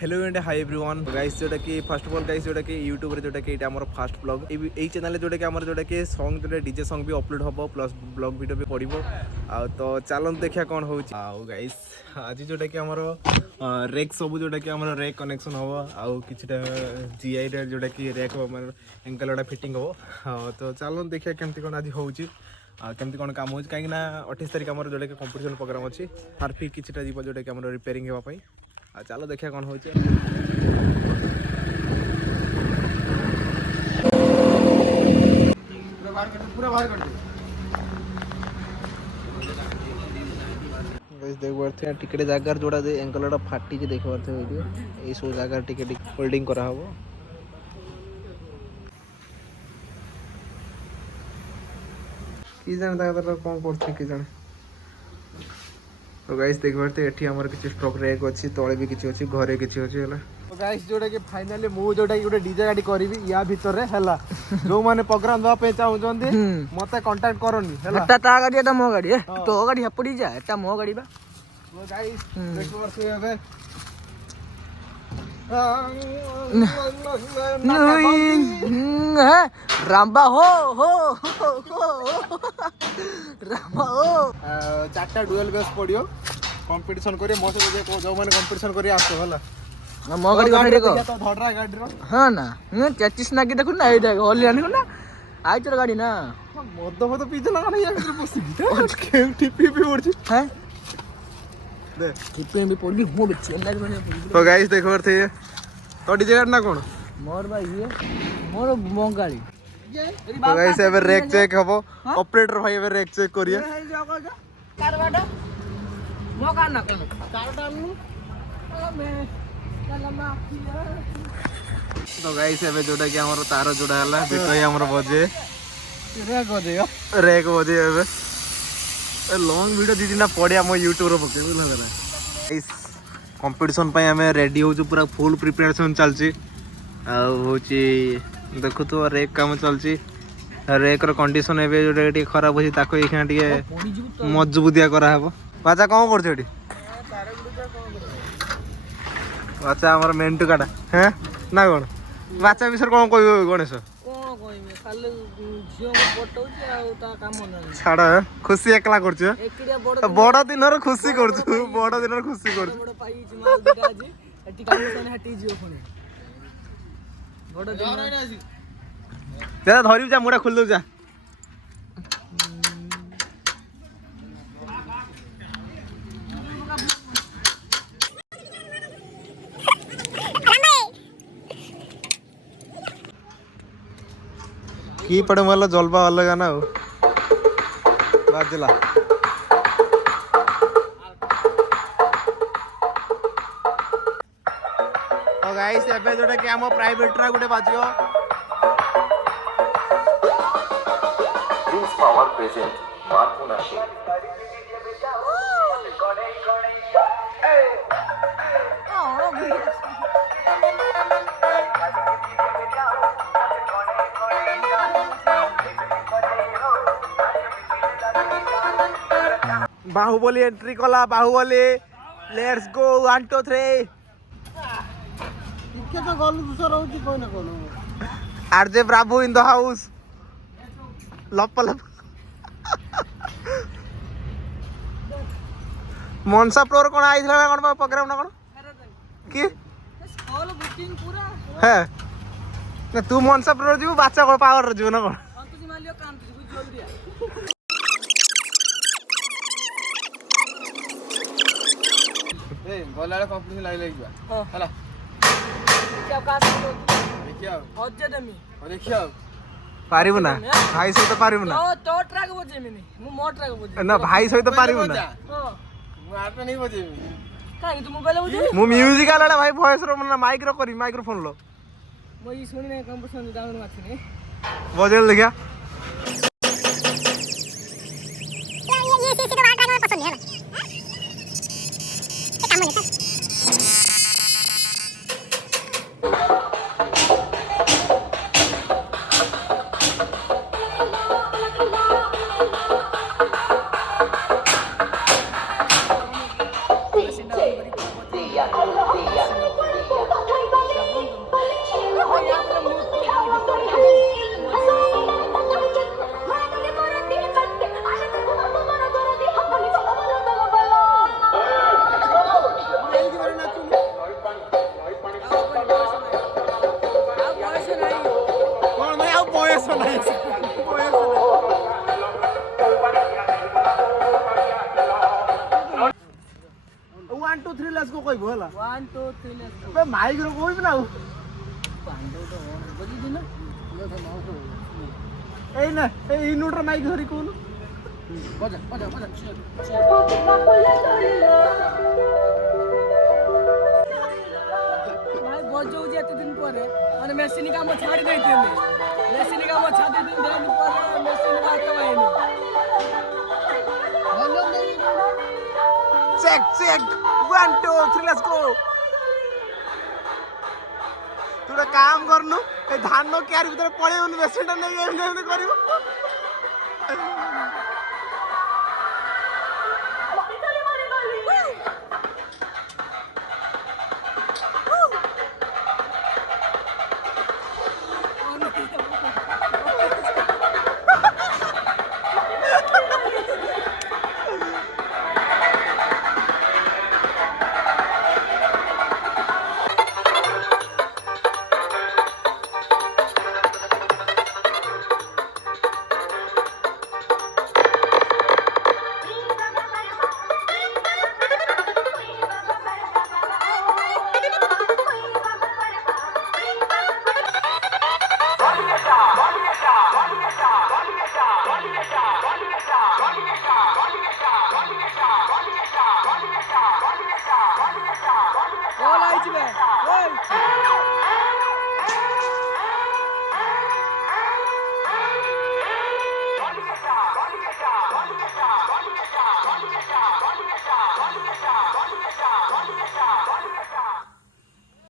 Hello and high everyone guys जोटा कि first of all guys जोटा कि यूट्यूब रे जोटा कि एटा हमर फर्स्ट ब्लॉग ए चैनल जोटा कि हमर जोटा कि सॉन्ग जोटा डीजे सॉन्ग भी अपलोड हबो प्लस ब्लॉग वीडियो भी पड़िबो आ तो चलन देखिया कोन होउची आ गाइस आज जोटा कि हमर रेक सब जोटा कि हमर रेक कनेक्शन हबो आ किछटा जीआई रे जोटा कि रेक हमर एंकलडा फिटिंग हबो तो चलन देखिया केमती कोन आज होउची केमती कोन काम होउची काहे ना 28 तारिख हमर जोटा कि कंपटीशन प्रोग्राम अछि हार्फी किछटा जीव जोटा कि हमर रिपेयरिंग हेबा पई चलो देखिए कौन हो पूरा बाहर कर दे टिकेट जगार जोड़ा दे एंकलटा फाटी देख पारे ये सब जगार टिकेट होल्डिंग करा हबो की जाने कौन करछे की जाने तो गाइस देख पारे एठी हमर किछि स्टॉक रैक अछि तळे भी किछि अछि घरे किछि अछि हला तो गाइस जोडा के फाइनली मु जोडा कि गोटे डीजे गाडी करबी या भीतर रे हला जो माने प्रोग्राम दवा पे चाहू जंदी मते कांटेक्ट करनी हला ता गाडी एटा मो गाडी तो गाडी हपडी जा एटा मो गाडी बा तो गाइस देख पारे एबे रामबा हो रामबा हो चारटा डुअल बेस पडियो कंपटीशन करियो मो से जो माने कंपटीशन करियो आसो हला मो गाडी गाडी को तो धडरा गाडी रो हां ना 33 ना की देखु ना एटा हलियान को ना आई तोर गाडी ना मद पीजे ना या भीतर पसी केम टिपी भी उड़ची हैं दे टिपी भी पड़ी हो बच्चे अंदर में तो गाइस देखो थे तो डीजे गाड़ी ना कोन मोर भाई ये मोर मो गाडी तो गाइस एबे रेक चेक हबो ऑपरेटर भाई एबे रेक चेक करिए कार बाडा मो का ना कोन कार डालनु मैं चला माफिया तो गाइस एबे जोडा कि हमर तार जोडा हला बिटई हमर बजे रेक बजे एबे लॉन्ग वीडियो दीदी ना पड़े हम यूट्यूब रे पके बुझला गाइस कंपटीशन पई हमें रेडी हो पूरा फुल प्रिपरेशन चलची आ होची देखु तो रेक काम चलची रेक रो कंडीशन एबे जोडा कि खराब होची ताको एखना टिके मजबूतिया करा हबो बाजा कोन करछ एठी बाचा हमर मेंटू काटा हैं ना कोन बाचा विषय कोन कहबो गणेश कोन कहबे खाली झियो पटौची आ ता काम न छाड़ा खुशी एकला करछ एकिडिया बड़ दिन रो खुशी करछ बड़ दिन रो खुशी करछ बड़ पाई माल दिका जी एटी काम सने हटी जियो फने बड़ दिन जा धरि जा मुडा खोल दउ जा की पड़े मला जलवा अलग ना हो बाजला तो गाइस एबे जोटा कि हम प्राइवेट रा गुटे बाजियो Prince Power present Marpuna Sheikh. Baahubali entry कला बाहुबली लेट्स गो 1 2 3 इके तो गलु दूसरा होची कोन कोन RJ bravo in the house लप लप मनसा फ्लोर कोन आइथला ना कोन प्रोग्राम ना कोन की ऑल बुकिंग पूरा है ना तू मनसा फ्लोर जीव बाचा को पावर जीव ना कोन अंतुजी मालियो काम तुजी जल्दी ए बोलाले कंपनी लाई लेगबा हला क्या काम करो देखियो हजे दमी देखियो पारिबो ना भाई सहित पारिबो ना तो ट्रक बजे मिनी मु मो ट्रक बजे ना भाई सहित पारिबो ना हां मु आटा नहीं बजेबी काई तू मोबाइल बजे मु म्यूजिक आला भाई वॉइस रो ना माइक रो करी माइक्रोफोन लो मो ई सुनी ना कंपटीशन डाउन माथि ने बजेल देखिया ये तो बात में पसंद है ना काम होता DJ Dia 1 2 3 let's go ବେ ମାଇକ୍ ର କହିବି ନା ଆଉ ପାଣ୍ଡୁ ତ ବଜି ଦିନ ଏଇ ନା ଏଇ ଇନୁଟର ମାଇକ୍ ଧରି କହୁନୁ ବଜା ବଜା ବଜା ଭାଇ ବଜଉଛି ଏତେ ଦିନ ପରେ ମାନେ ମେସିନ କାମ ଛାଡ଼ି ଦେଇଥିଲି ମେସିନ କାମ ଛାଡ଼ି ଦିନ ପରେ ମେସିନ ବାଟ ପାଇନି চেক 1 2 3 লেটস গো ତୁ ଗୋଟେ କାମ କରନୁ ଏ ଧାନ କିଆରି ଭିତରେ ପଳେଇବୁନି ମେସିନଟା ନେଇ ଏମିତି କରିବୁ